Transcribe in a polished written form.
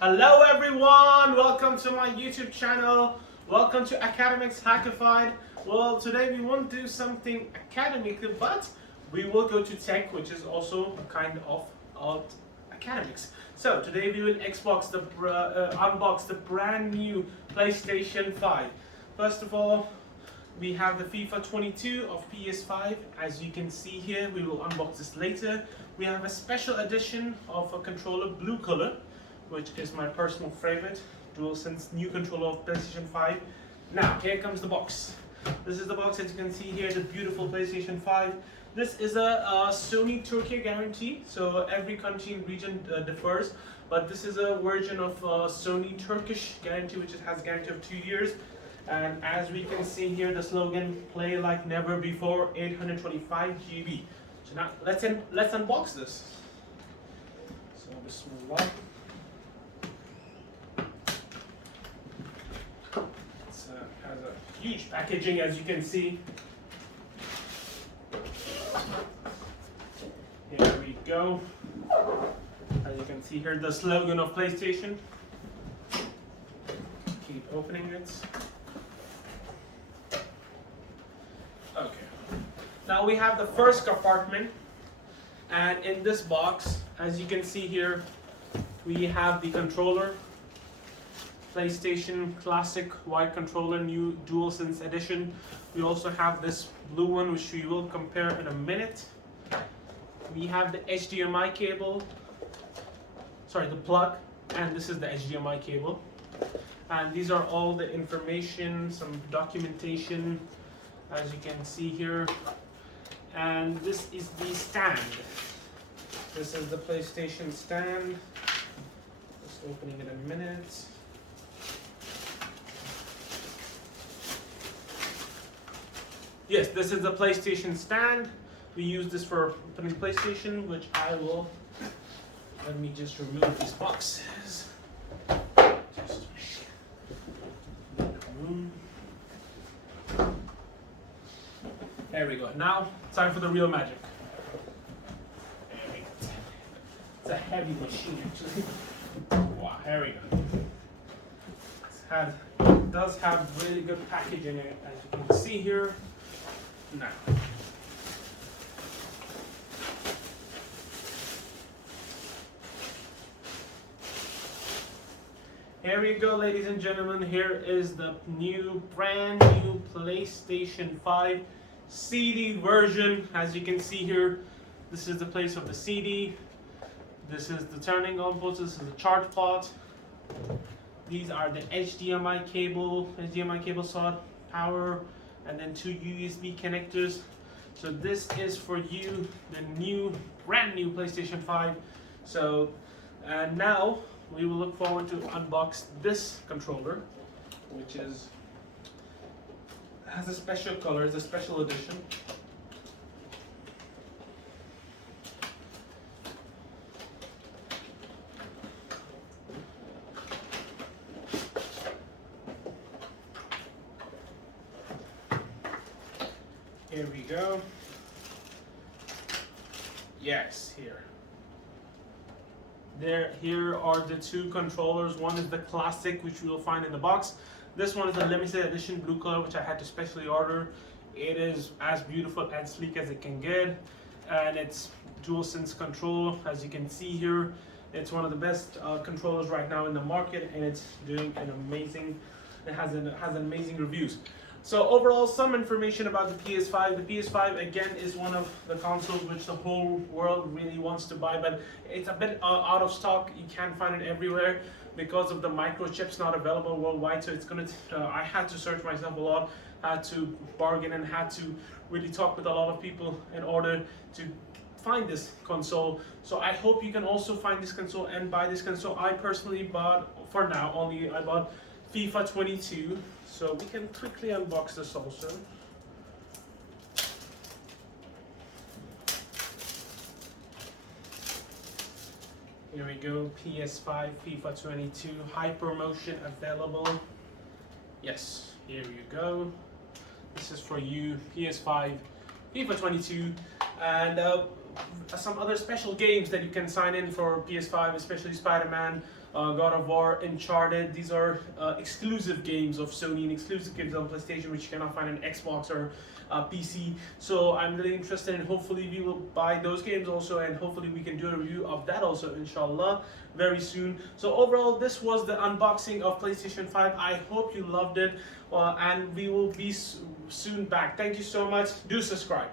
Hello everyone, welcome to my YouTube channel. Welcome to Academics Hackified. Well, today we won't do something academic, but we will go to tech, which is also a kind of academics. So today we will unbox the brand new PlayStation 5. First of all, we have the FIFA 22 of PS5. As you can see here, we will unbox this later. We have a special edition of a controller, blue color, which is my personal favorite, DualSense new controller of PlayStation 5. Now, here comes the box. This is the box, as you can see here, the beautiful PlayStation 5. This is a Sony Turkey guarantee, so every country and region differs, but this is a version of Sony Turkish guarantee, which has a guarantee of 2 years. And as we can see here, the slogan, play like never before, 825 GB. So now, let's unbox this. So, bismillah. Has a huge packaging, as you can see. Here we go. As you can see here, the slogan of PlayStation. Keep opening it. Okay. Now we have the first compartment, and in this box, as you can see here, we have the controller. PlayStation Classic white controller, new DualSense edition. We also have this blue one, which we will compare in a minute. We have the HDMI cable, the plug, and this is the HDMI cable. And these are all the information, some documentation, as you can see here. And this is the stand. This is the PlayStation stand. Just opening it in a minute. Yes, this is the PlayStation stand. We use this for opening PlayStation, which let me just remove these boxes. There we go. Now, time for the real magic. There we go. It's a heavy machine, actually. Wow, here we go. It does have really good packaging, as you can see here. Now, here we go, ladies and gentlemen. Here is the brand new PlayStation 5 CD version. As you can see here, this is the place of the CD. This is the turning on port. This is the charge port. These are the HDMI cable slot, power, and then 2 USB connectors. So this is for you, the brand new PlayStation 5. So now we will look forward to unbox this controller, which has a special color, it's a special edition. Here we go. Yes, here. Here are the two controllers. One is the classic, which you will find in the box. This one is the limited edition blue color, which I had to specially order. It is as beautiful and sleek as it can get, and it's DualSense control. As you can see here, it's one of the best controllers right now in the market, and it's doing an amazing. It has amazing reviews. So overall, some information about the PS5. The PS5 again is one of the consoles which the whole world really wants to buy, but it's a bit out of stock. You can't find it everywhere because of the microchips not available worldwide. So it's gonna. I had to search myself a lot, had to bargain, and had to really talk with a lot of people in order to find this console. So I hope you can also find this console and buy this console. I personally bought, for now only, I bought FIFA 22, so we can quickly unbox this also. Here we go, PS5 FIFA 22 Hypermotion available. Yes, here you go. This is for you, PS5 FIFA 22, and some other special games that you can sign in for PS5, especially Spider-Man, God of War, Uncharted. These are exclusive games of Sony and exclusive games on PlayStation, which you cannot find on Xbox or PC. So I'm really interested, and hopefully we will buy those games also, and hopefully we can do a review of that also, inshallah, very soon. So overall, this was the unboxing of PlayStation 5. I hope you loved it, and we will be soon back. Thank you so much. Do subscribe.